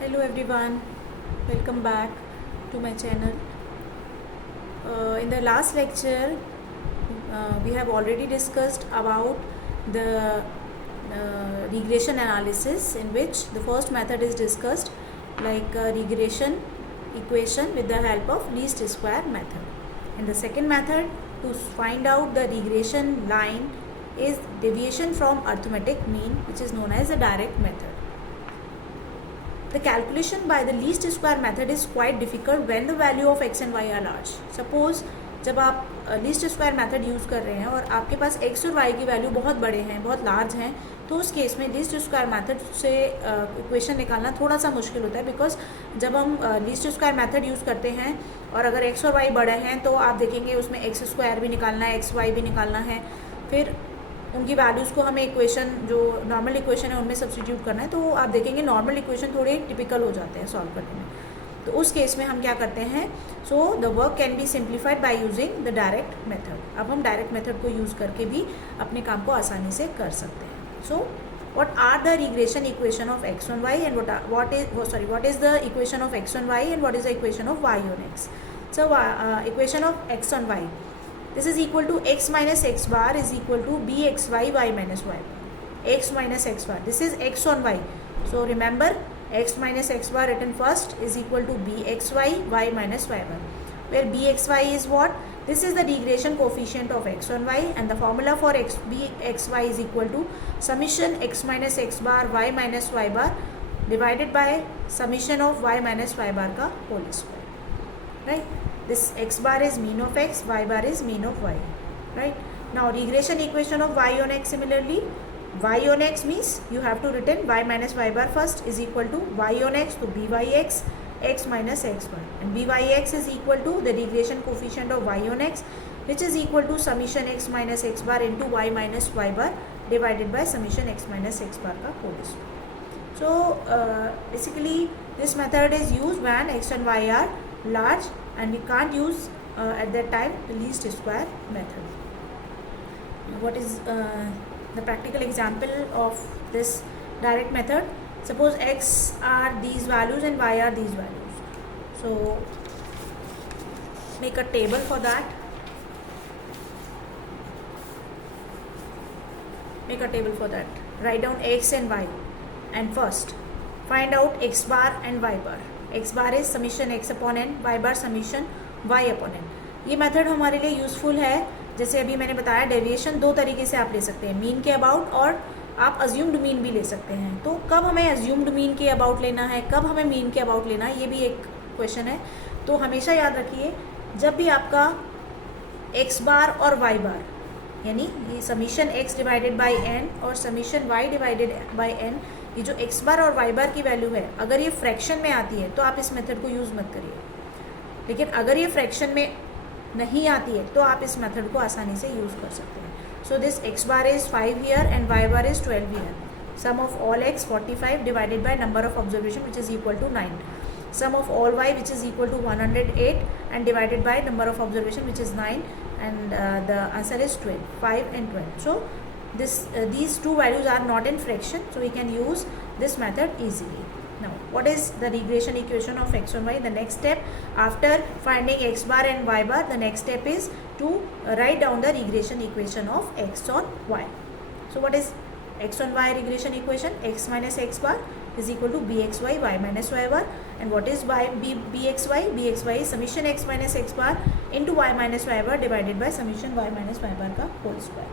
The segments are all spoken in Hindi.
Hello everyone, welcome back to my channel. In the last lecture, we have already discussed about the regression analysis, in which the first method is discussed, like regression equation with the help of least square method. And the second method to find out the regression line is deviation from arithmetic mean, which is known as the direct method. The calculation by the least square method is quite difficult when the value of x and y are large. Suppose जब आप लीस्ट स्क्वायर मेथड यूज़ कर रहे हैं और आपके पास x और y की वैल्यू बहुत बड़े हैं, बहुत लार्ज हैं, तो उस केस में लीस्ट स्क्वायर मेथड से इक्वेशन निकालना थोड़ा सा मुश्किल होता है। बिकॉज जब हम लीस्ट स्क्वायर मेथड यूज़ करते हैं और अगर x और y बड़े हैं तो आप देखेंगे उसमें एक्स स्क्वायर भी निकालना है, एक्स वाई भी निकालना है, फिर उनकी वैल्यूज़ को हमें इक्वेशन जो नॉर्मल इक्वेशन है उनमें सब्स्टिट्यूट करना है। तो आप देखेंगे नॉर्मल इक्वेशन थोड़े टिपिकल हो जाते हैं सॉल्व करने में। तो उस केस में हम क्या करते हैं, so the work can be simplified by using the direct method. अब हम डायरेक्ट मेथड को यूज़ करके भी अपने काम को आसानी से कर सकते हैं। सो what are the regression equation of x on y and what is the equation of x on y and what is the equation of y on x. So equation of x on y, this is equal to x minus x bar is equal to bxy y minus y. X minus x bar, this is x on y. So remember, x minus x bar written first is equal to bxy y minus y bar, where bxy is what? This is the regression coefficient of x on y, and the formula for bxy is equal to summation x minus x bar y minus y bar divided by summation of y minus y bar ka whole square, right? This x bar is mean of x, y bar is mean of y, right? Now regression equation of y on x, similarly y on x means you have to written y minus y bar first is equal to y on x, so byx x minus x bar, and byx is equal to the regression coefficient of y on x, which is equal to summation x minus x bar into y minus y bar divided by summation x minus x bar ka whole square. So basically this method is used when x and y are large, and we can't use at that time the least square method. What is the practical example of this direct method? Suppose x are these values and y are these values. So make a table for that. Write down x and y, and first find out x bar and y bar. x bar is summation x upon n, y bar summation y upon n. ये मेथड हमारे लिए यूज़फुल है। जैसे अभी मैंने बताया, डेविएशन दो तरीके से आप ले सकते हैं, मीन के अबाउट और आप अज्यूम्ड मीन भी ले सकते हैं। तो कब हमें अज्यूम्ड मीन के अबाउट लेना है, कब हमें मीन के अबाउट लेना है, ये भी एक क्वेश्चन है। तो हमेशा याद रखिए, जब भी आपका x बार और y बार, यानी ये summation x divided by n और summation y divided by n, ये जो x बार और y बार की वैल्यू है, अगर ये फ्रैक्शन में आती है तो आप इस मेथड को यूज़ मत करिए। लेकिन अगर ये फ्रैक्शन में नहीं आती है तो आप इस मेथड को आसानी से यूज़ कर सकते हैं। So this x bar is 5 here and y bar is 12 here. Sum of all x 45 divided by number of observation, which is equal to 9. Sum of all y, which is equal to 108 and divided by number of observation, which is 9, and the answer is 12. 5 and 12. So these two values are not in fraction, so we can use this method easily. Now what is the regression equation of x on y? The next step after finding x bar and y bar, the next step is to write down the regression equation of x on y. So what is x on y regression equation? X minus x bar is equal to bxy y minus y bar, and what is bxy? Bxy is summation x minus x bar into y minus y bar divided by summation y minus y bar का whole square.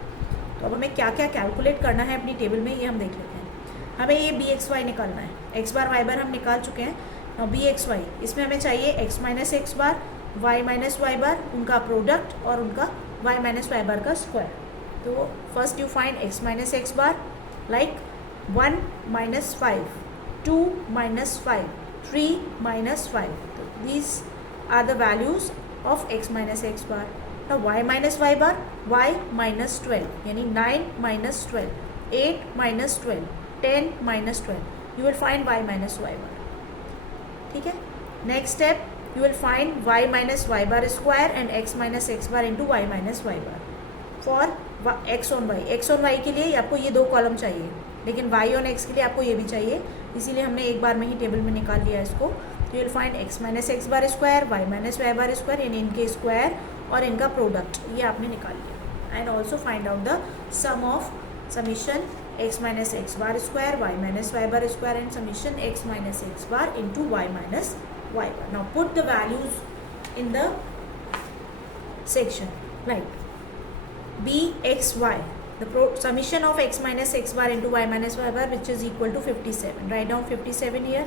तो अब हमें क्या क्या कैलकुलेट करना है अपनी टेबल में, ये हम देख लेते हैं। हमें ये bxy निकालना है, x बार y बार हम निकाल चुके हैं। now bxy, इसमें हमें चाहिए x माइनस एक्स बार, y माइनस वाई बार, उनका प्रोडक्ट और उनका y माइनस वाई बार का स्क्वायर। तो first you find x minus x bar, like 1 minus 5, 2 minus 5, 3 minus 5. तो these are the values of x minus x bar. now y minus y bar, y minus 12, यानी 9 minus 12, 8 minus 12, 10 minus 12. you will find y minus y bar. ठीक है, next step you will find y minus y bar square and x minus x bar into y minus y bar for x on y. x on y के लिए आपको ये दो कॉलम चाहिए, लेकिन y ऑन x के लिए आपको ये भी चाहिए, इसीलिए हमने एक बार में ही टेबल में निकाल लिया इसको। तो you'll find x minus x bar square, y minus y bar square, यानी इनके स्क्वायर और इनका प्रोडक्ट, ये आपने निकाल लिया। And also find out the sum of summation x minus x bar square, y minus y bar square and summation x minus x bar into y minus y bar. Now put the values in the section, right? bxy, the summation of x minus x bar into y minus y bar, which is equal to 57. Write down 57 here.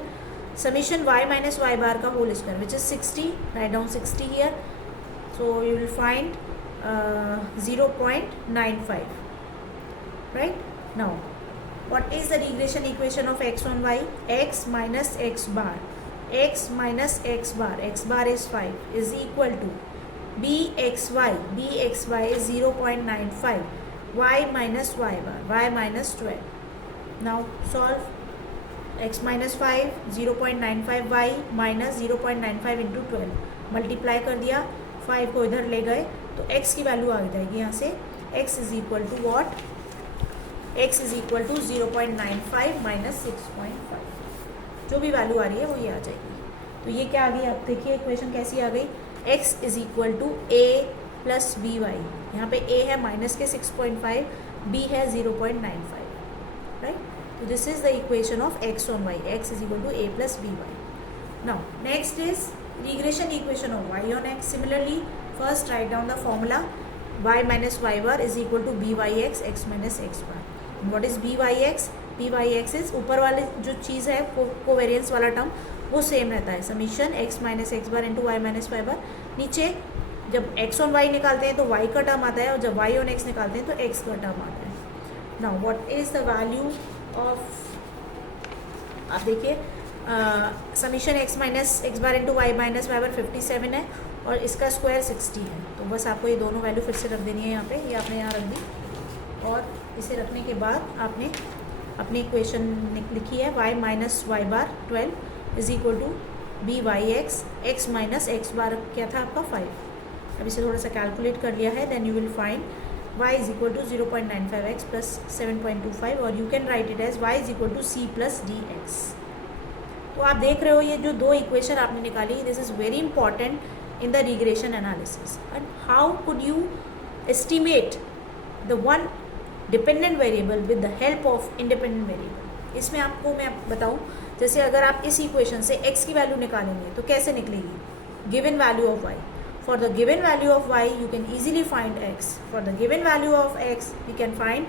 Summation y minus y bar ka whole square, which is 60. Write down 60 here. So you will find 0.95. Right now, what is the regression equation of x on y? X minus x bar, x minus x bar is 5, is equal to bxy is 0.95, y minus y bar, y minus 12. Now solve. X minus 5, 0.95 y minus 0.95 into 12, multiply कर दिया, 5 को इधर ले गए तो x की वैल्यू आ जाएगी यहाँ से, x is equal to what, x is equal to 0.95 minus 6.5, जो भी वैल्यू आ रही है वो ये आ जाएगी। तो ये क्या आ गई, आप देखिए इक्वेशन कैसी आ गई, x is equal to a plus b y, यहाँ पे a है माइनस के 6.5, b है 0.95, राइट। तो this is the equation of x on y, x is equal to a plus b y. Now next is regression equation of y on x. Similarly, first write down the formula, y minus y bar is equal to byx, x minus x bar. And what is byx? byx is ऊपर वाले जो चीज़ है कोवेरियंस वाला टर्म वो सेम रहता है, summation x minus x bar into y minus y बार। नीचे जब x ऑन y निकालते हैं तो y का टर्म आता है और जब y ऑन x निकालते हैं तो x का टर्म आता है। Now what is the value of, आप देखिए summation x minus x bar into y minus y बार 57 है और इसका स्क्वायर 60 है। तो बस आपको ये दोनों वैल्यू फिर से रख देनी है यहाँ पे, ये आपने यहाँ रख दी और इसे रखने के बाद आपने अपनी इक्वेशन लिखी है, y minus y bar 12 is equal to b y x, x minus x bar क्या था आपका 5। अब इसे थोड़ा सा कैलकुलेट कर लिया है, then you will find y is equal to 0.95x plus 7.25 और you can write it as y is equal to c plus d x. तो आप देख रहे हो ये जो दो इक्वेशन आपने निकाली, this is very important in the regression analysis. And how could you estimate the one dependent variable with the help of independent variable. इसमें आपको मैं बताऊं, जैसे अगर आप इस इक्वेशन से x की वैल्यू निकालेंगे तो कैसे निकलेगी, given value of y, for the given value of y you can easily find x, for the given value of x you can find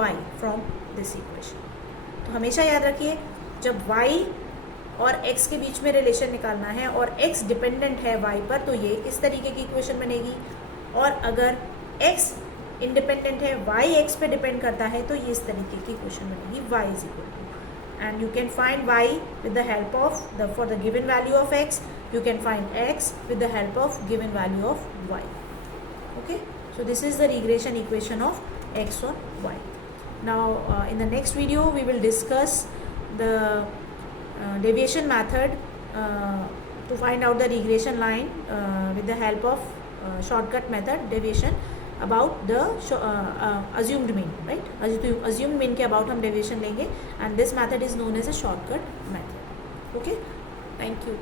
y from this equation. तो हमेशा याद रखिए, जब y और x के बीच में रिलेशन निकालना है और x डिपेंडेंट है y पर तो ये इस तरीके की इक्वेशन बनेगी, और अगर x इंडिपेंडेंट है y x पे डिपेंड करता है तो ये इस तरीके की इक्वेशन बनेगी, y is equal to, and you can find y with the help of the, for the given value of x you can find x with the help of given value of y। Okay, so this is the regression equation of x on y। Now in the next video we will discuss the deviation method to find out the regression line with the help of shortcut method deviation about the assumed mean, right? Assumed mean के about हम deviation लेंगे, and this method is known as a shortcut method. Okay, thank you.